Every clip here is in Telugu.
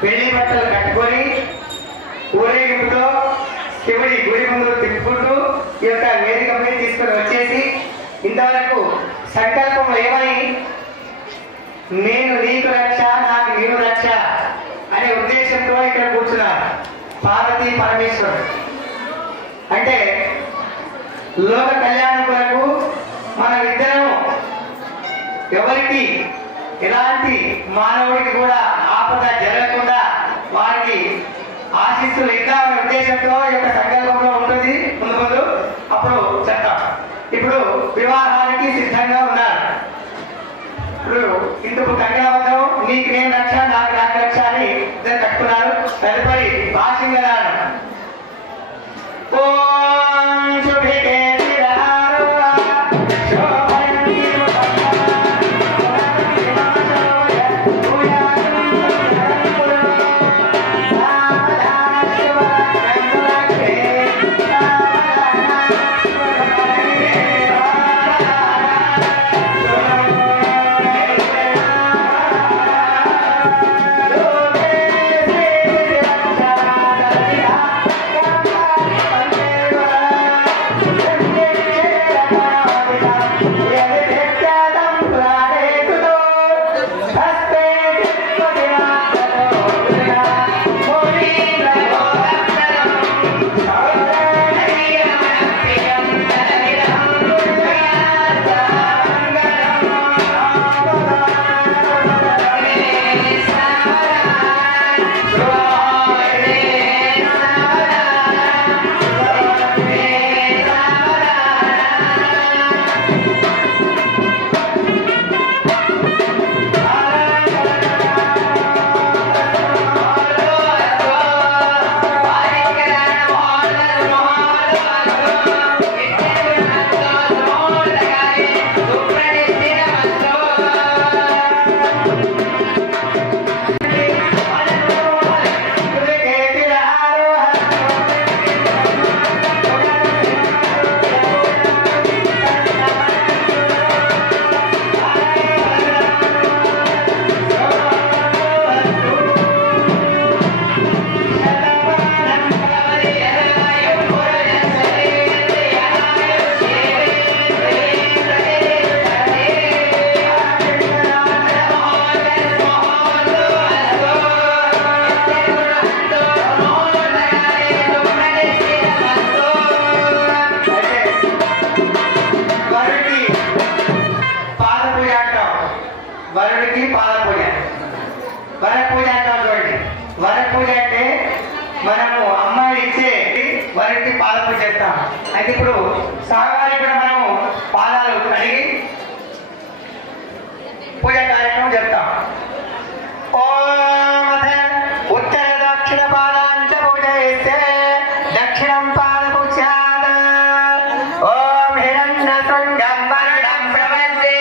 పెళ్లి బట్టలు కట్టుకొని ఊరేగింపుతో శివుడి గుడి ముందు తిప్పుకుంటూ ఈ యొక్క వేదికపై తీసుకొని వచ్చేసి ఇంతవరకు సంకల్పం ఏమని నేను నీకు రక్ష నాకు నీవు రక్ష అనే ఉద్దేశంతో ఇక్కడ కూర్చున్నారు పార్వతీ పరమేశ్వరుడు. అంటే లోక కళ్యాణం కొరకు మన ఇద్దరం ఎవరికి ఎలాంటి మానవుడికి కూడా ఆపద జరగకుండా వారికి ఆశీస్సులు ఇద్దామనే ఉద్దేశంతో ఈ యొక్క సంకల్పంలో ఉంటుంది. ముందు ముందు అప్పుడు చెప్తాం. ఇప్పుడు వివాహానికి సిద్ధంగా ఉన్నారు. ఇప్పుడు ఇందుకు కన్యావతం నీకు నేను రక్ష నాకు నాకు రక్ష అని ఇద్దరు కట్టుకున్నారు. తదుపరి భాషింగరాను మనము అమ్మాయి ఇచ్చే వారికి పాదపూజ చేస్తాం. అయితే ఇప్పుడు స్వామివారికి కూడా మనము పాదాలు కడిగి పూజ కార్యక్రమం చెప్తాం. ఓం ఉత్తర దక్షిణ పాదాంచ పూజ చేస్తే దక్షిణం పాదపూజాద. ఓం హిరణ్య శృంగం వరుణం ప్రవందే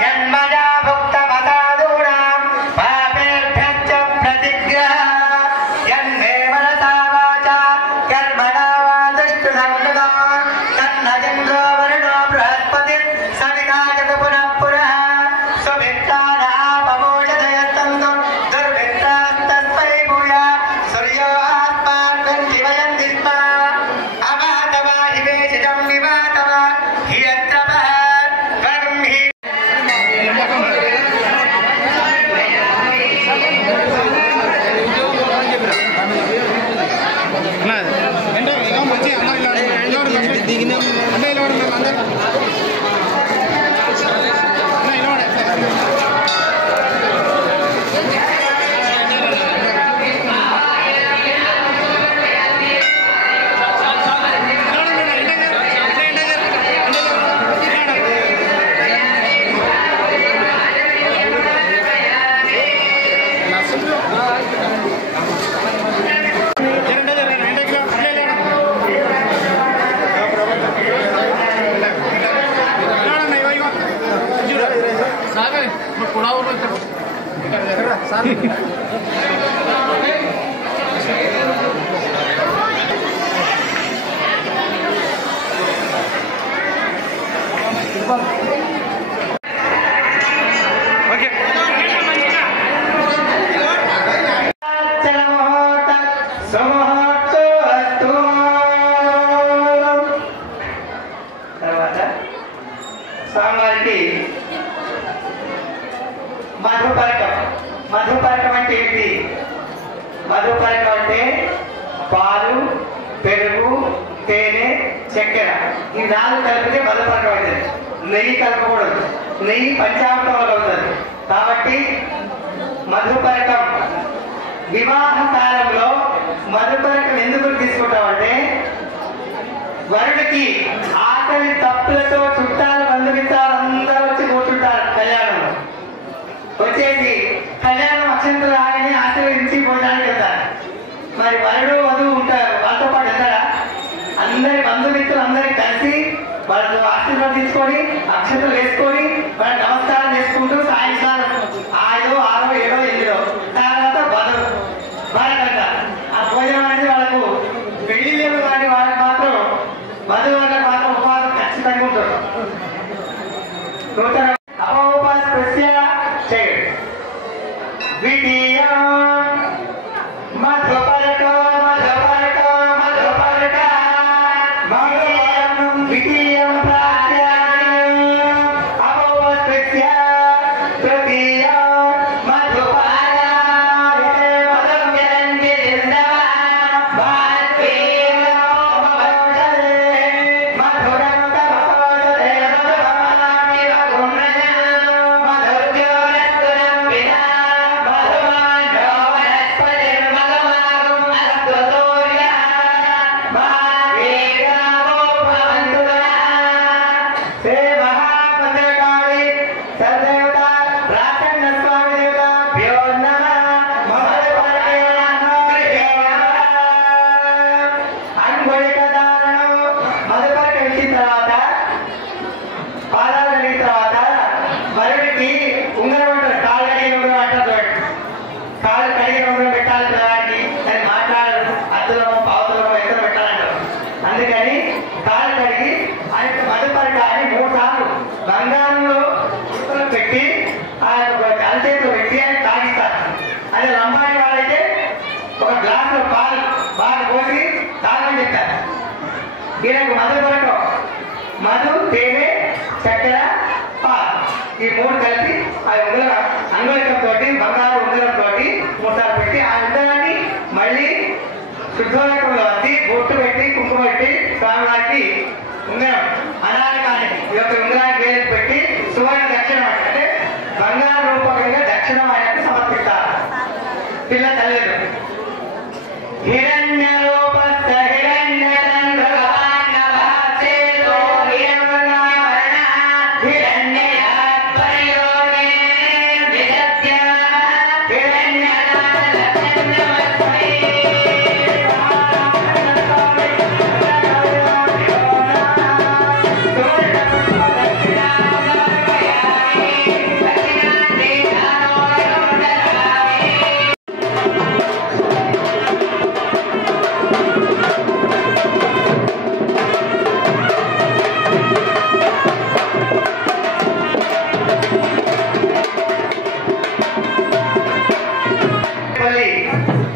జన్మజా భుక్త మతాదూనాం పాపేభ్యశ్చ ప్రతిగ్రహ యన్మే మనసా వాచా కర్మణా వా దుష్టు సంగతో తన్నజంగో వరుణో బృహస్పతి సవితా జగ పునః పునః సువిత్తానాపమోచదయత్తంతు దుర్విత్తాస్తస్మై భూయా సూర్యో ఆత్మానం జీవయంతి స్మ అవాతవా హివేశితం వివాతవా హియత్రవః త్వం హి తర్వాత స్వామివారికి మధుపరకం. మధుపరకం అంటే ఏంటి? మధుపరకం అంటే పాలు, పెరుగు, తేనె, చక్కెర ఈ 4 కలిపితే మధుపరకం అవుతుంది. నెయ్యి కలపకూడదు. నెయ్యి పంచామృతం అవుతుంది. కాబట్టి మధుపరకం వివాహ కాలంలో మధుపరకం ఎందుకు తీసుకుంటామంటే వరుడికి ఆకలి తప్పులతో చుట్టాలు బంధుమిత్రాలు అందరూ వచ్చి కూర్చుంటారు కళ్యాణంలో. వచ్చేసి కళ్యాణం అక్షంతలు ఆయన్ని ఆశీర్వదించి భోజనానికి వెళ్తారు. మరి వరుడు వధువు ఉంటారు, వాళ్ళతో పాటు వెళ్తారా? అందరి బంధుమిత్రులు అందరి కలిసి వాళ్ళతో ఆశీర్వదించుకొని అక్షంతలు వేసుకొని వాళ్ళ నమస్కారం చేసుకుంటూ సాయంకాలం 5, 6, 7, 8 తర్వాత వరకంట ఆ భోజనం అనేది వాళ్ళకు పెళ్లి లేదు కానీ వాళ్ళకి మాత్రం వధువు వాళ్ళకి మాత్రం ఉపవాసం ఖచ్చితంగా ఉంటుంది. నూతన అపోపాస్య చేయండి. ద్వితీయ మధుపరక మధుపరక మధుపరక మధుపరకం ద్వితీయం ప్రాప్యామి అపోపాస్య తృతీయ మధుపరక అందుకని కాలు కడిగి ఆ యొక్క మధుపరకాన్ని 3 సార్లు బంగారంలో పెట్టి ఆ యొక్క అలచేతిలో పెట్టి ఆయన తాగిస్తారు. అదే లంబాడి వాళ్ళైతే ఒక గ్లాసులో పాలు బాగా పోసి తాగని చెప్తారు. ఈయనకు మధుపరకం మధు, తేనె, చక్కెర, పాలు ఈ 3 కలిపి ఆ అంగుళికంతో బంగారు ఉంగరంతో 3 సార్లు పెట్టి ఆ ఉంగరాన్ని మళ్ళీ శుద్ధోదకంలో అద్ది బొట్టు పెట్టి కుంకుమ పెట్టి స్వామివారికి ఉంగరం అనారకానికి ఈ యొక్క ఉంగరానికి వేలు పెట్టి సువర్ణ దక్షిణం అంటే బంగారు రూపకంగా దక్షిణం ఆయనకు సమర్పిస్తారు. పిల్ల తల్లి హిరణ్య రూపస్థ హిరణ్య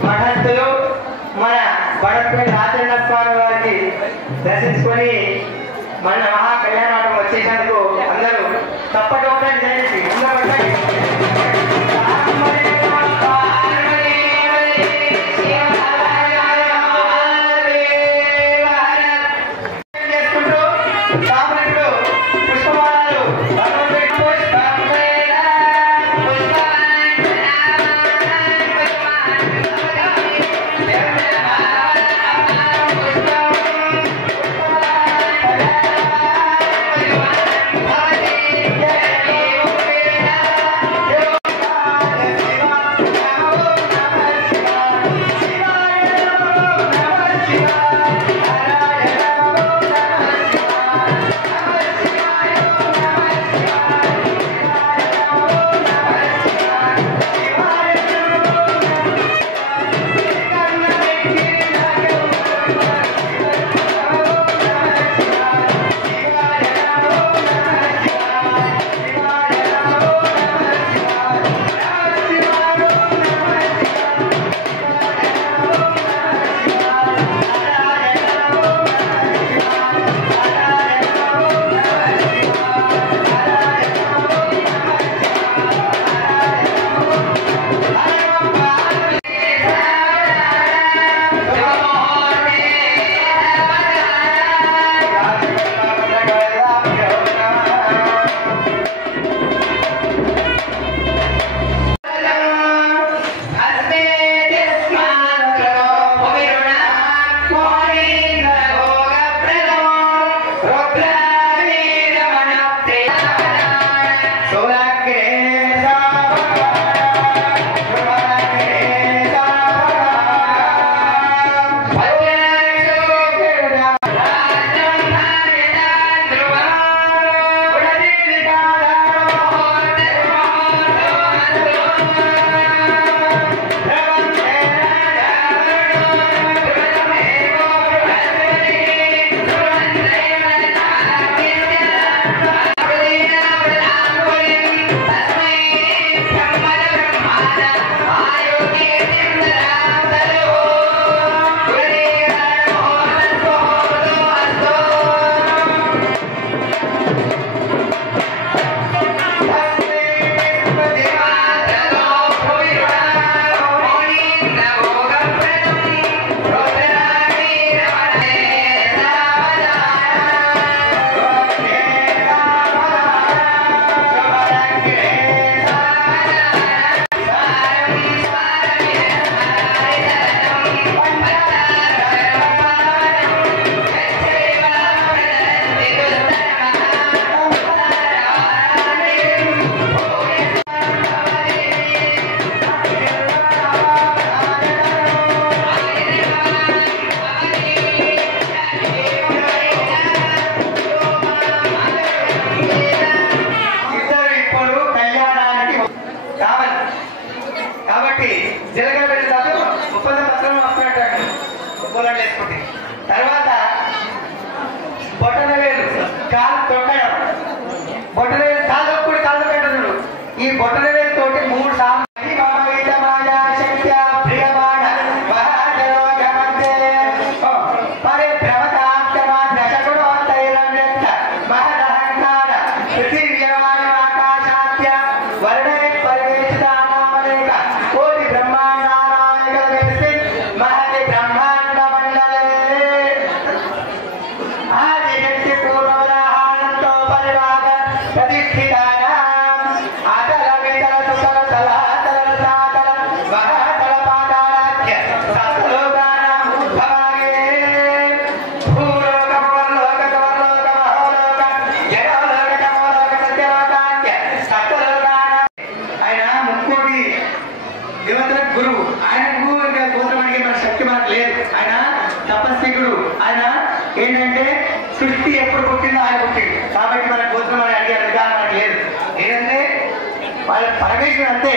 మఠస్థులు మన బడపల్లి రాజన్న స్వామి వారికి దర్శించుకొని మన మహా కళ్యాణం వచ్చేసినందుకు అందరూ తప్పకుండా జరిగింది. దేవతలకు గురువు. ఆయనకు ఇంకా గోత్రం అడిగే మన శక్తి మనకు లేదు. ఆయన తపస్వికుడు. ఆయన ఏంటంటే సృష్టి ఎప్పుడు పుట్టిందో ఆయన పుట్టిండు. కాబట్టి మన గోత్రం అని అడిగే అధికారం మనకు లేదు. ఏంటంటే వాళ్ళ పరమేశ్వరుడు అంతే.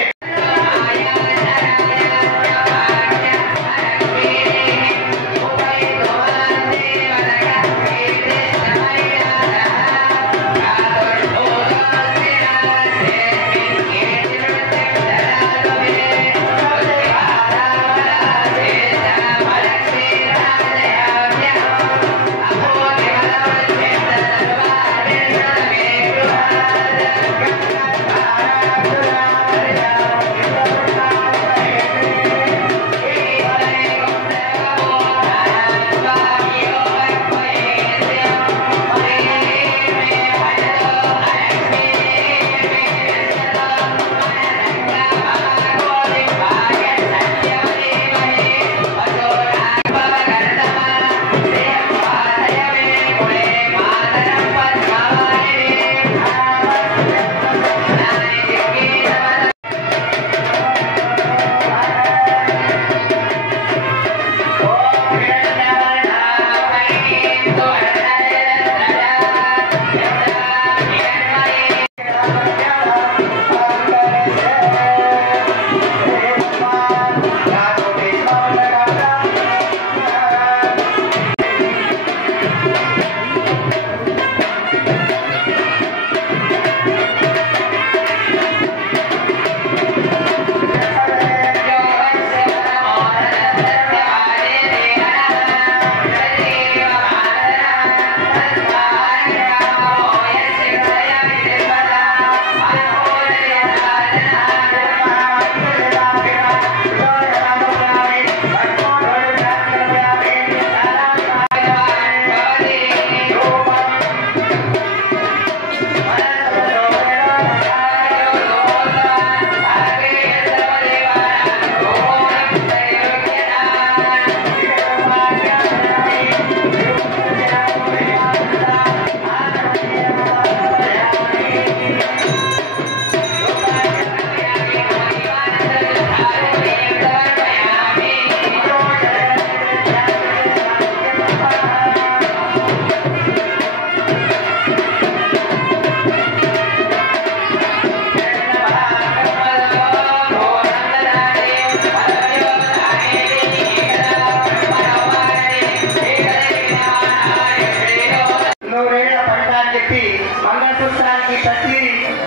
మంగళసూత్రానికి ప్రతి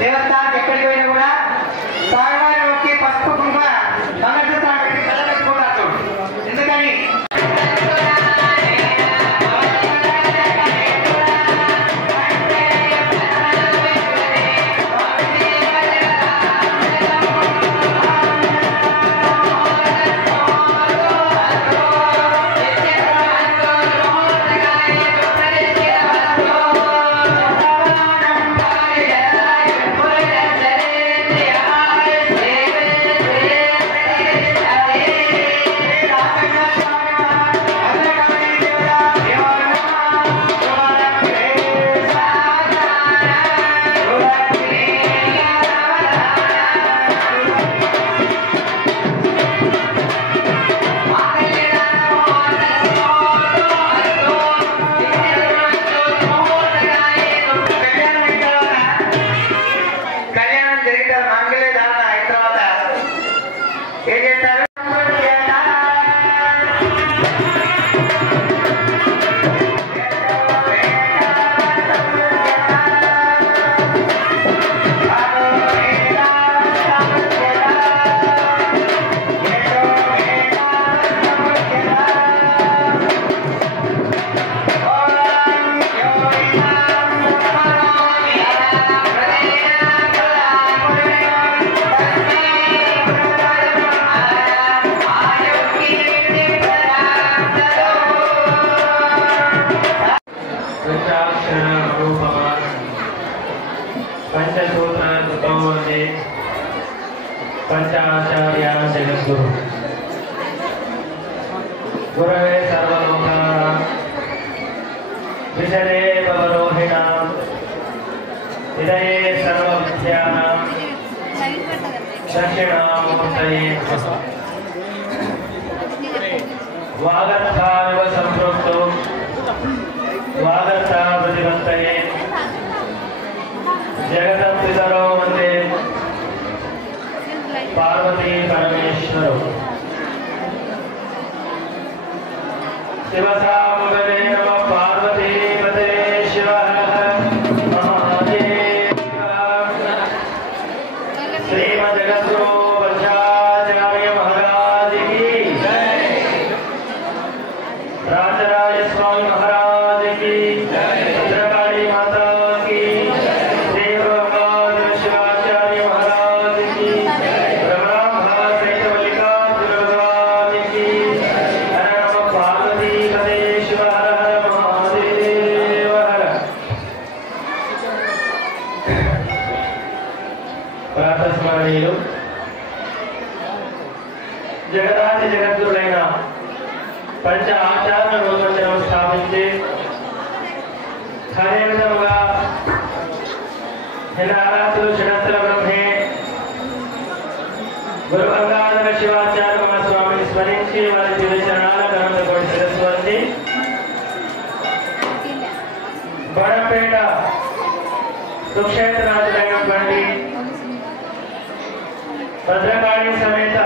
దేవస్థానానికి ఎక్కడికి పోయినా కూడా స్వామివారికి పసుపు కుంకుమ మంగళసూత్రాన్ని పెట్టి కళ్ళబెట్టుకుంటారు. ఎందుకని पंचाचार्यां जगद्गुरु गुरवे सर्वलोकानां विषये भवरोहिणां हृदये सर्वविद्यानां दक्षिणामूर्तये वागर्थाविव संप्रोक्तो वागर्था प्रतिपत्तये जगतं पितरो वन्दे पार्वती परमेश्वरो शिवसामगणे नमः पार्वती पते शिव महादेव श्रीमद्गुरु वज्राचार्य महाराज की जय राजराज स्वामी महाराज की जय भद्रकाली माता की श्री ब्रह्मानंद शिवाचार्य महाराज की ब्रह्मा सहित मल्लिकार्जुन भगवान की हर नमः पार्वती पते शिव हर महादेव हर प्रातस्मरणीयुలు జగదాది జగద్గురులైన పంచ ఆచార్య రూపంలో స్థాపించి అదే విధముగా ఆరాధులు షడత్ర బ్రహ్మే గురు గంగాధర శివాచార్య మహాస్వామిని స్మరించి వారి దివ్యచరణాల కరంతకోటి శిరస్సు బడపేట సుక్షేత్రనాథులైనటువంటి భద్రకాళి సమేత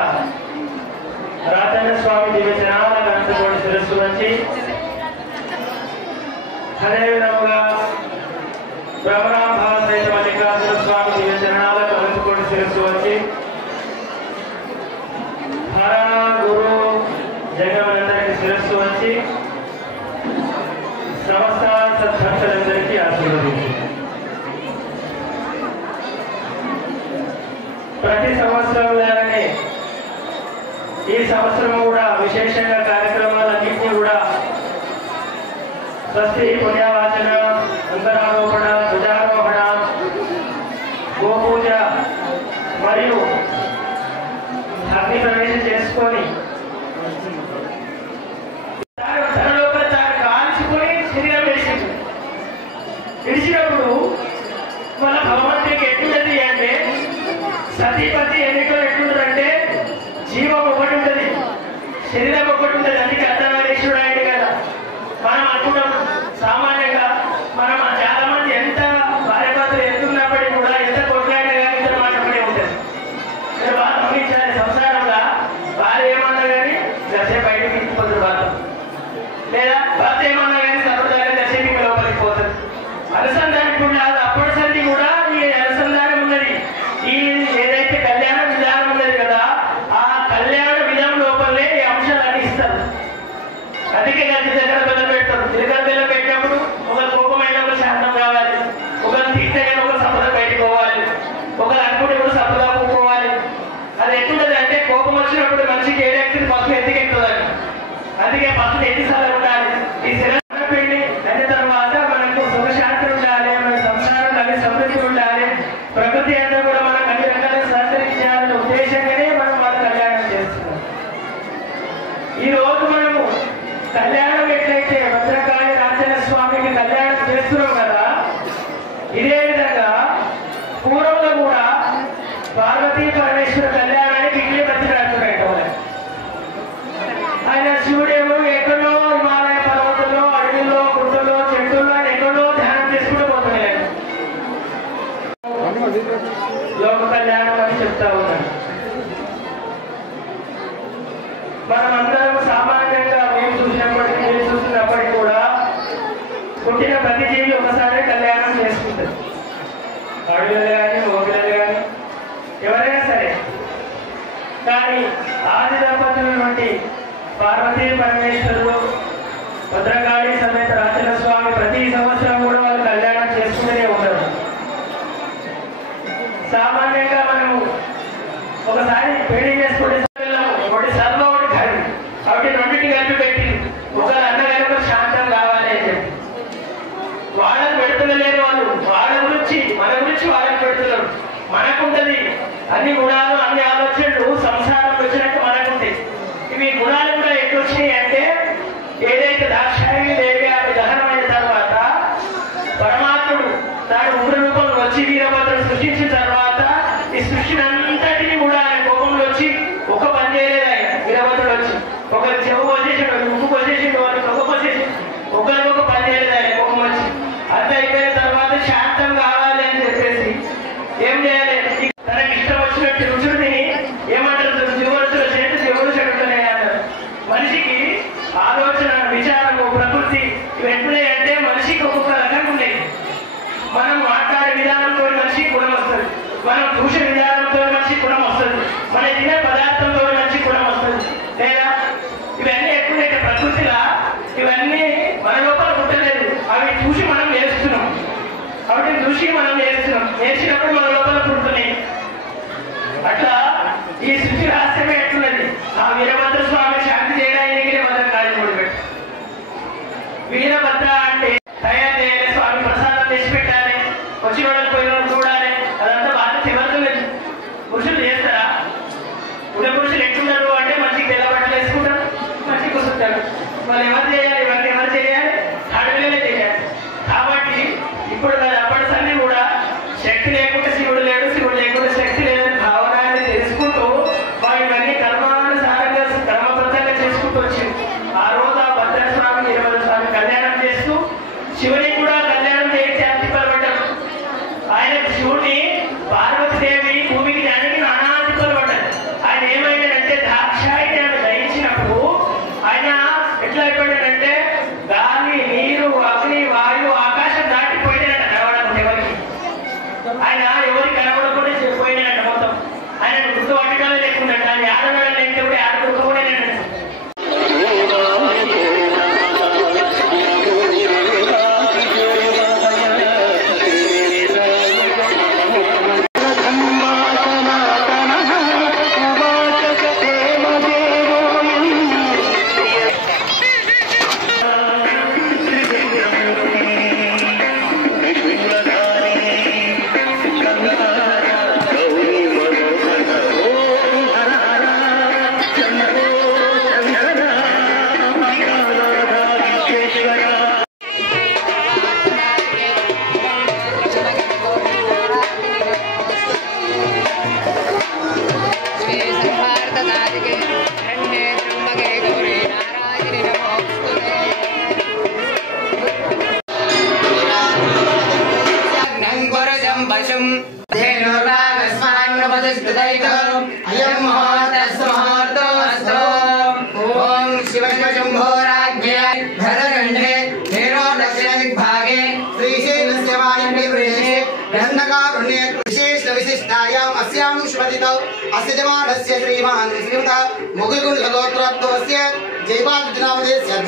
రాజన్న స్వామి దివ్యచరణాల కరంతకోటి శిరస్సు వంచి అదే విధముగా బ్రహ్మరాంభ సహిత మల్లికార్జున స్వామి దివ్యచరణాల కరంతకోటి శిరస్సు వంచి హర గురు జగమందరికి శిరస్సు వంచి సమస్త సద్భక్తులందరికీ ఆశీర్వదించి ప్రతి సంవత్సరంలోనే ఈ సంవత్సరం కూడా విశేషంగా కార్యక్రమాలన్నింటినీ కూడా స్వస్తి పుణ్యవాచన అంతరారోపణ ధ్వజారోహణ గోపూజ మరియు అగ్ని ప్రవేశం చేసుకొని కాల్చుకొని శరీరం విడిచినప్పుడు మన భగవంతుడికి ఎట్లుంటది అంటే సతీపతి ఎన్నికలు ఎట్లుంటుందంటే జీవం ఒకటి ఉంటుంది శరీరం ఒకటి ఉంటుంది అందుకే అర్ధనారీశ్వరుడు అయ్యాడు కదా మనం అనుకుంటాం సామాన్యంగా మనం చాలా మంది ఎంత భార్యభర్తలు ఎత్తున్నప్పటికీ కూడా ఎంత కొట్లాడినా కానీ ఇద్దరు మాట్లాడే ఉంటుంది మీరు బాగా గమనించాలి సంసారంలో భార్య ఏమన్నా కానీ దశ బయటకి తీసుకుపోతుంది భర్త లేదా భర్త ఏమన్నా కానీ సర్వదారి దశకి లోపలికి పోతుంది అనుసంధానం ఉండాలి అప్పటి సంధి కూడా ఈ అనుసంధానం ఉన్నది ఈ ఏదైతే కళ్యాణ విధానం ఉన్నది కదా ఆ కళ్యాణ విధానం లోపలే ఈ అంశాలు ఇస్తారు అందుకే గది దగ్గర బెల్ల పెడతారు జీలకర్ర బెల్ల పెట్టినప్పుడు ఒక కోపమైనప్పుడు శాంతం కావాలి ఒకరు తీర్థగా ఒక సంపద బయటకు పోవాలి ఒకరు అనుకుంటే సంపద పోవాలి అది ఎట్లుంటది అంటే కోపం వచ్చినప్పుడు మనిషికి ఏదెక్కుతుంది పసుపు ఎత్తికెక్కుతుంది అందుకే పసుపు ఎన్నిసార్లు ఉండాలి ఈ పిండి అయిన తర్వాత మనకు సుఖశాంతి ఉండాలి మన సంసారం అన్ని సమృద్ధి ఉండాలి ప్రకృతి అంతా కూడా మనకు అన్ని రకాలుగా సహకరించాలనే ఉద్దేశంగానే మనం వాళ్ళ కళ్యాణం చేస్తున్నాం. ఈ రోజు మనము కళ్యాణం ఎట్లయితే భద్రకాళి రాజన్న స్వామికి కళ్యాణం చేస్తున్నాం కదా ఇదే విధంగా పూర్వంలో కూడా పార్వతీ పరమేశ్వర కళ్యాణానికి ఇల్లు బతిరాడుతున్నాయి. ఆయన శివుడేమో ఎక్కడో హిమాలయ పర్వతంలో అడవిలో గుట్టలో చెట్టుల్లో ఆయన ఎక్కడో ధ్యానం చేసుకుంటూ పోతున్నాయి. లోక కళ్యాణం అని చెప్తా ఉన్నాడు. మనం అందరం సామాన్యంగా మేము చూసినప్పటికీ మీరు చూసినప్పటికీ కూడా పుట్టిన ప్రతి జీవి ఒకసారి కళ్యాణం చేసుకుంటారు. అడవులు కానీ మోగిలలు కానీ ఎవరైనా సరే. కానీ ఆది దంపతులటువంటి పార్వతీ పరమేశ్వరుడు భద్రకాళి సమేత రాజన్న స్వామి ప్రతి సంవత్సరం కూడా వాళ్ళు కళ్యాణం చేసుకుంటూనే ఉంటారు. సామాన్యంగా మనము ఒకసారి పెళ్లి చేసుకుంటే ఒకటి సర్వ ఒకటి గడి కాబట్టి రెండింటిని కలిపి పెట్టి ఒకరు అన్నగారి ఒక శాంతం కావాలి అని చెప్పి వాళ్ళని పెడుతున్నారు. వాళ్ళ గురించి మన గురించి వాళ్ళని పెడుతున్నారు. మనకుంటది అన్ని గుణాలు అన్ని ఆలోచనలు సంసారం వచ్చినట్టు మనకుంటాయి. ఇవి గుణాలు కూడా ఎట్లా వచ్చినాయి అంటే ఏదైతే దాక్షాయణి దేవి ఆమె దహనమైన తర్వాత పరమాత్ముడు తాను ఉగ్ర రూపంలో వచ్చి వీరభద్రుడు సృష్టించిన తర్వాత ఒకరికొక పని చేయలేదు కోపం వచ్చి. అంత అయిపోయిన తర్వాత శాంతం కావాలి అని చెప్పేసి ఏం చేయాలి, తనకి ఇష్టం వచ్చినట్టు రుచులు తిని ఏమంటారు, జీవరుచుల చేతి జీవులు చెడుతున్నాయి అంటారు. మనిషికి ఆలోచన, విచారము, ప్రకృతి ఇవన్నీ అంటే మనిషికి ఒక్కొక్క రకంగా ఉన్నాయి. మనం మాట్లాడే విధానంతో మనిషికి గుణం వస్తుంది, మనం చూసే విధానంతో మనిషికి గుణం వస్తుంది, మన తినే పదార్థంతో మనిషికి గుణం వస్తుంది. లేదా ఇవన్నీ ఎక్కువ ప్రకృతిలా ఇవన్నీ మన లోపల పుట్టలేదు, అవి చూసి మనం నేర్చుతున్నాం. వాటిని చూసి మనం నేర్చినప్పుడు మన లోపల పుడుతున్నాయి. అట్లా ఈ సృష్టి రహస్యమే ఎట్లున్నది. ఆ వీరభద్ర స్వామి శాంతి చేయడానికి భద్ర కార్యక్రమం పెట్టు. వీరభద్ర అంటే తయారు చేయాలి, స్వామి ప్రసాదం తెచ్చి పెట్టాలి, వచ్చిన వాళ్ళని పోయిన వాళ్ళు చూడాలి, అదంతా బాగా చివరుతున్నది. పురుషులు చేస్తారా? పుణ్య పురుషులు ఎట్లున్నారు అంటే మంచికి తెల్ల బట్టలు వేసుకుంటారు, మంచిగా కూర్చుంటారు. వాళ్ళు ఎవరు చేయాలి, ఇవన్నీ ఎవరు చేయాలి, అడవిలోనే చేయాలి. కాబట్టి ఇప్పుడు అప్పటిసన్నీ కూడా శక్తి లేకుండా శివుడు లేడు, శివుడు లేకుండా శక్తి లేదని భావనాన్ని తెలుసుకుంటూ వాళ్ళు ఇవన్నీ కర్మానుసారంగా క్రమబద్ధంగా చేసుకుంటూ వచ్చింది. ఆ రోజు ఆ భద్రస్వామి వీరభద్ర స్వామి కళ్యాణం చేస్తూ శివుని కూడా కళ్యాణం చేసి తిప్పలు ఆయన శివుడిని పార్వతీదేవి భూమికి దానికి నానా తిప్పలు పడ్డారు. ఆయన ఏమైందంటే దాక్షాయిని ఆమె దయించినప్పుడు ఆయన ఎట్లా అయిపోయాడంటే గాలి, నీరు, అగ్ని, వాయువు, ఆకాశం దాటిపోయినాడట కనబడకుండా ఎవరికి. ఆయన ఎవరికి కనబడకుండా పోయినాడట మొత్తం. ఆయన గుర్తు పట్టడాలే లేకుండా ఆయన ఆడవాళ్ళ ఇంటి కూడా ఆడ గుర్తుపోయినాడు.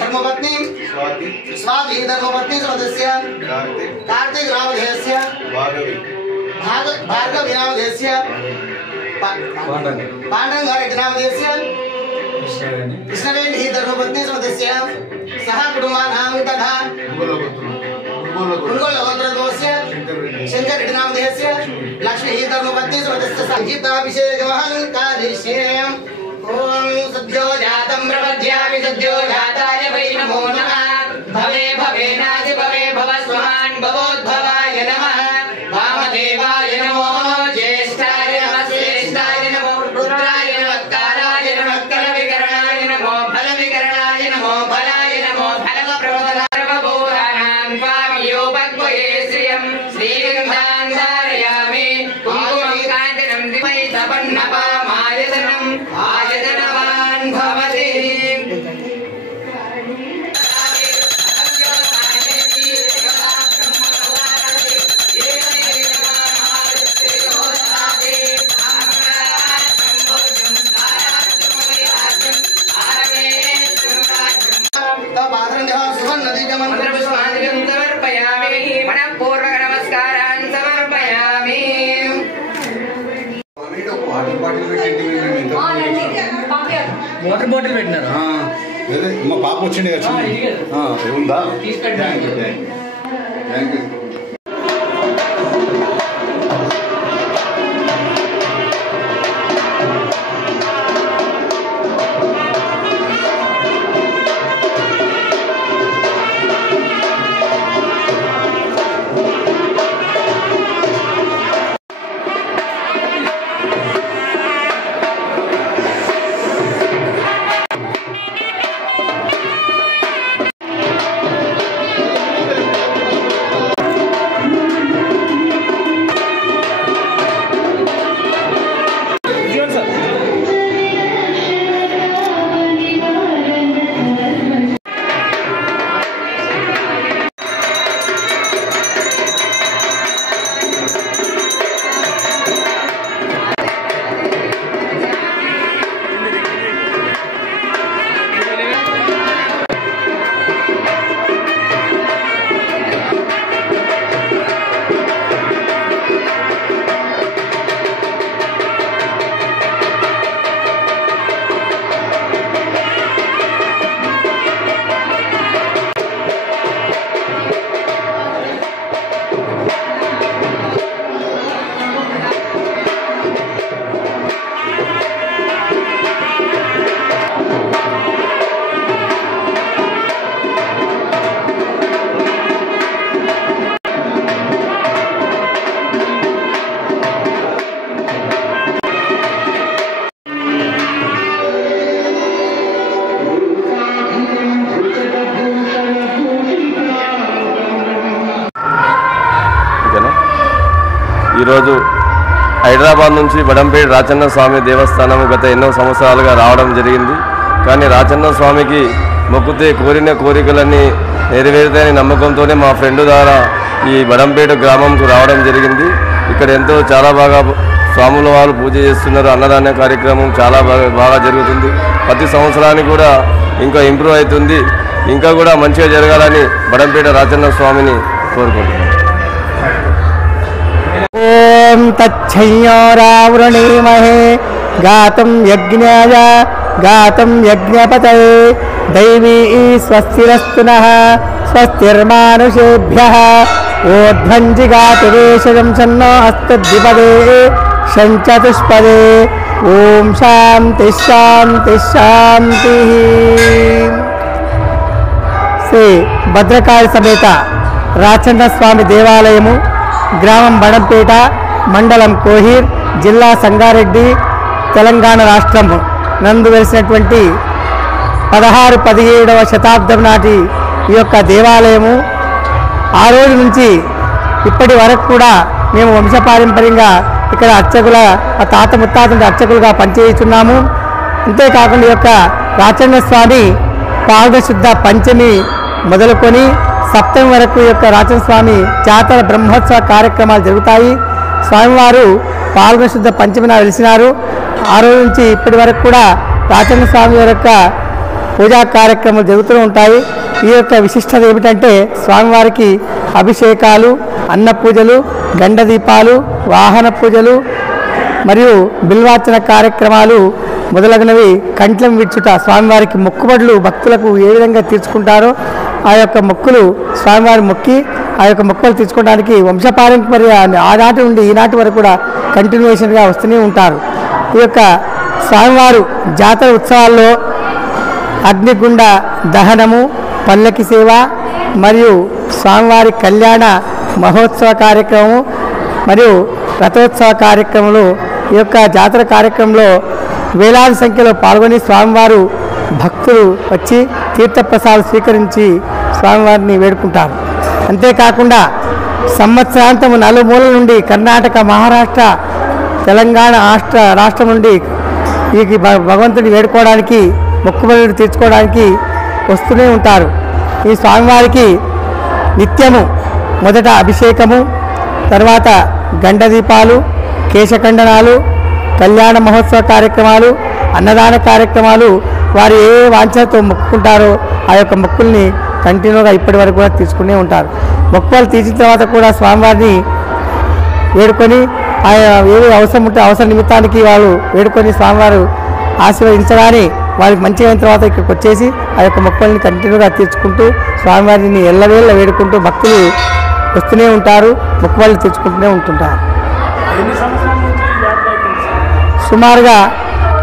धर्मपत्नी स्वाति धर्मपत्नी सदस्य कार्तिक रामधेयस्य भार्गवी नामधेयस्य पांडंगारेड्डी नामधेयस्य कृष्णवेणी धर्मपत्नी सदस्य सह कुटुंबानां तथा कुंडलगोत्रस्य शंकरेड्डी नामधेयस्य लक्ष्मी धर्मपत्नी सदस्य संगीताभिषेकमहंकारिष्ये ओम सद्यो जातं प्रपद्यामि सद्यो जाताय वै नमो नमः भवे भवेनादि भवे भवस्वान् भवोद्भवाय नमः वामदेवाय नमो ज्येष्ठाय नमः श्रेष्ठाय नमो रुद्राय नमः कालाय नमः कलविकरणाय नमो फलविकरणाय नमो फलाय नमो फलप्रवदार्वभूतानां स्वामियोपद्वये श्रियं श्रीगन्धान् धारयामि कुङ्कुमं काञ्चनं दिमयि तपन्नपामायतनम् आयतनवान् भवति వాటర్ బాటిల్ పెట్టినారు మా పాప వచ్చిండే కదా ఉందా థ్యాంక్ యూ ఈరోజు హైదరాబాద్ నుంచి బడంపేట రాచన్న స్వామి దేవస్థానం గత ఎన్నో సంవత్సరాలుగా రావడం జరిగింది. కానీ రాచన్న స్వామికి మొక్కుతే కోరిన కోరికలన్నీ నెరవేరుతాయని నమ్మకంతోనే మా ఫ్రెండ్ ద్వారా ఈ బడంపేట గ్రామంకు రావడం జరిగింది. ఇక్కడ ఎంతో చాలా బాగా స్వాముల వారు పూజ చేస్తున్నారు. అన్నదాన కార్యక్రమం చాలా బాగా జరుగుతుంది. ప్రతి సంవత్సరానికి కూడా ఇంకా ఇంప్రూవ్ అవుతుంది. ఇంకా కూడా మంచిగా జరగాలని బడంపేట రాచన్న స్వామిని కోరుకుంటున్నాను. ఓం తచ్చయ్యోరావృణీమహే గాతం యజ్ఞాయ గాతం యజ్ఞపతయే దైవీ స్వస్తిరస్తునః స్వస్తిర్మానుషేభ్యః ఓధ్వంజిగాతువేషజం సన్నో అస్తద్విపదే షంచతుష్పదే ఓం శాంతి శాంతి శాంతి. శ్రీ భద్రకాళి సమేత రాచన్న స్వామి దేవాలయము, గ్రామం బడంపేట, మండలం కోహీర్, జిల్లా సంగారెడ్డి, తెలంగాణ రాష్ట్రం నందు వెలిసినటువంటి 16-17వ శతాబ్దం నాటి ఈ యొక్క దేవాలయము ఆ రోజు నుంచి ఇప్పటి వరకు కూడా మేము వంశపారంపర్యంగా ఇక్కడ అర్చకుల తాత ముత్తాతల అర్చకులుగా పనిచేస్తున్నాము. అంతేకాకుండా ఈ యొక్క రాచన్న స్వామి పాల్గశుద్ధ పంచమి మొదలుకొని సప్తమి వరకు ఈ యొక్క రాచన్న స్వామి జాతర బ్రహ్మోత్సవ కార్యక్రమాలు జరుగుతాయి. స్వామివారు పాల్గశుద్ధ పంచమిన వెలిసినారు. ఆ రోజు నుంచి ఇప్పటి వరకు కూడా రాచన్న స్వామి యొక్క పూజా కార్యక్రమాలు జరుగుతూ ఉంటాయి. ఈ యొక్క విశిష్టత ఏమిటంటే స్వామివారికి అభిషేకాలు, అన్న పూజలు, గండ దీపాలు, వాహన పూజలు మరియు బిల్వార్చన కార్యక్రమాలు మొదలగునవి కంఠం విడ్చుట, స్వామివారికి మొక్కుబడులు భక్తులకు ఏ విధంగా తీర్చుకుంటారో ఆ యొక్క మొక్కులు స్వామివారి మొక్కి ఆ యొక్క మొక్కలు తీర్చుకోవడానికి వంశపారంపర్య ఆనాటి నుండి ఈనాటి వరకు కూడా కంటిన్యూషన్గా వస్తూనే ఉంటారు. ఈ యొక్క స్వామివారు జాతర ఉత్సవాల్లో అగ్నిగుండ దహనము, పల్లకి సేవ మరియు స్వామివారి కళ్యాణ మహోత్సవ కార్యక్రమము మరియు రథోత్సవ కార్యక్రమంలో ఈ యొక్క జాతర కార్యక్రమంలో వేలాది సంఖ్యలో పాల్గొని స్వామివారు భక్తులు వచ్చి తీర్థప్రసాదాలు స్వీకరించి స్వామివారిని వేడుకుంటారు. అంతేకాకుండా సంవత్సరాంతము నలుమూలల నుండి కర్ణాటక, మహారాష్ట్ర, తెలంగాణ రాష్ట్రం నుండి ఈ భగవంతుని వేడుకోవడానికి, మొక్కుబడులు తీర్చుకోవడానికి వస్తూనే ఉంటారు. ఈ స్వామివారికి నిత్యము మొదట అభిషేకము, తర్వాత గండ దీపాలు, కేశఖండనాలు, కళ్యాణ మహోత్సవ కార్యక్రమాలు, అన్నదాన కార్యక్రమాలు వారు ఏ వాంఛతో మొక్కుకుంటారో ఆ యొక్క మొక్కుల్ని కంటిన్యూగా ఇప్పటి వరకు కూడా తీసుకునే ఉంటారు. మొక్కులు తీసిన తర్వాత కూడా స్వామివారిని వేడుకొని ఏవి అవసరం ఉంటే అవసర నిమిత్తానికి వాళ్ళు వేడుకొని స్వామివారు ఆశీర్వదించగానే వారికి మంచిగా అయిన తర్వాత ఇక్కడికి వచ్చేసి ఆ యొక్క మొక్కల్ని కంటిన్యూగా తీర్చుకుంటూ స్వామివారిని ఎల్లవేళ్ళ వేడుకుంటూ భక్తులు వస్తూనే ఉంటారు, మొక్కుబడులు తీర్చుకుంటూనే ఉంటుంటారు. సుమారుగా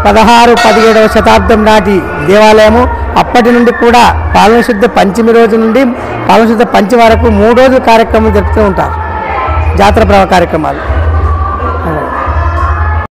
16-17వ శతాబ్దం నాటి దేవాలయము. అప్పటి నుండి కూడా పాల్గొనశుద్ధ పంచమి రోజు నుండి పాల్గొనశుద్ధ పంచమి వరకు 3 రోజుల కార్యక్రమాలు జరుపుతూ ఉంటారు, జాతర కార్యక్రమాలు.